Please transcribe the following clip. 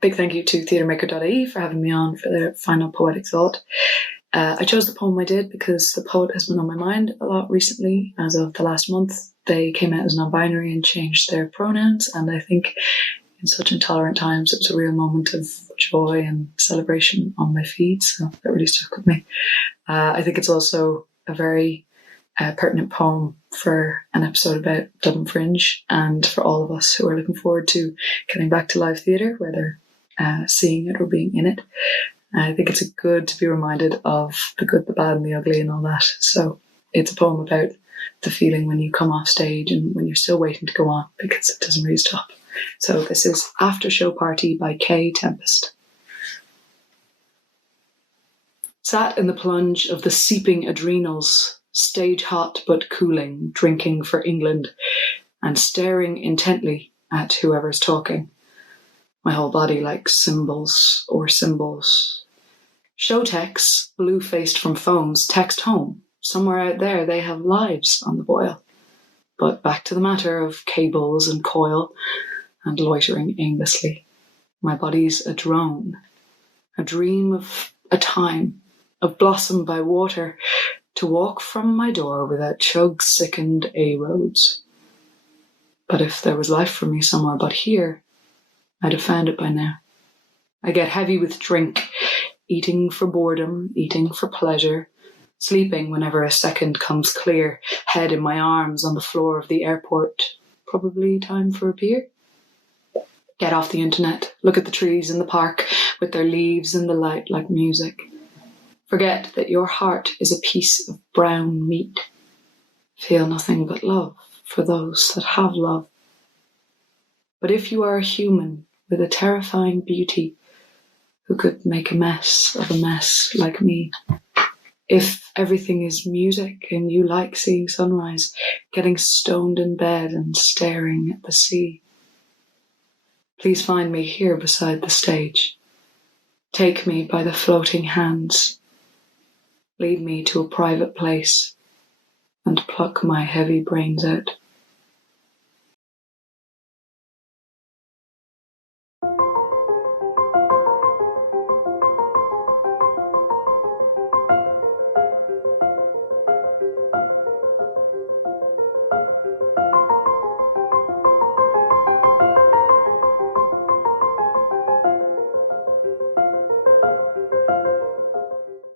Big thank you to TheatreMaker.ie for having me on for their final poetic thought. I chose the poem I did because the poet has been on my mind a lot recently. As of the last month, they came out as non-binary and changed their pronouns, and I think in such intolerant times it was a real moment of joy and celebration on my feed, so that really stuck with me. I think it's also a very pertinent poem for an episode about Dublin Fringe and for all of us who are looking forward to getting back to live theatre, whether seeing it or being in it. I think it's good to be reminded of the good, the bad and the ugly and all that. So it's a poem about the feeling when you come off stage and when you're still waiting to go on because it doesn't really stop. So this is After Show Party by Kae Tempest. Sat in the plunge of the seeping adrenals, stage hot but cooling, drinking for England, and staring intently at whoever's talking. My whole body like cymbals or symbols. Show techs, blue-faced from phones, text home. Somewhere out there they have lives on the boil. But back to the matter of cables and coil and loitering aimlessly. My body's a drone. A dream of a time, of blossom by water, to walk from my door without chug-sickened A-roads. But if there was life for me somewhere but here, I'd have found it by now. I get heavy with drink, eating for boredom, eating for pleasure, sleeping whenever a second comes clear, head in my arms on the floor of the airport. Probably time for a beer? Get off the internet, look at the trees in the park with their leaves in the light like music. Forget that your heart is a piece of brown meat. Feel nothing but love for those that have love. But if you are a human with a terrifying beauty who could make a mess of a mess like me, if everything is music and you like seeing sunrise, getting stoned in bed and staring at the sea, please find me here beside the stage. Take me by the floating hands. Lead me to a private place and pluck my heavy brains out.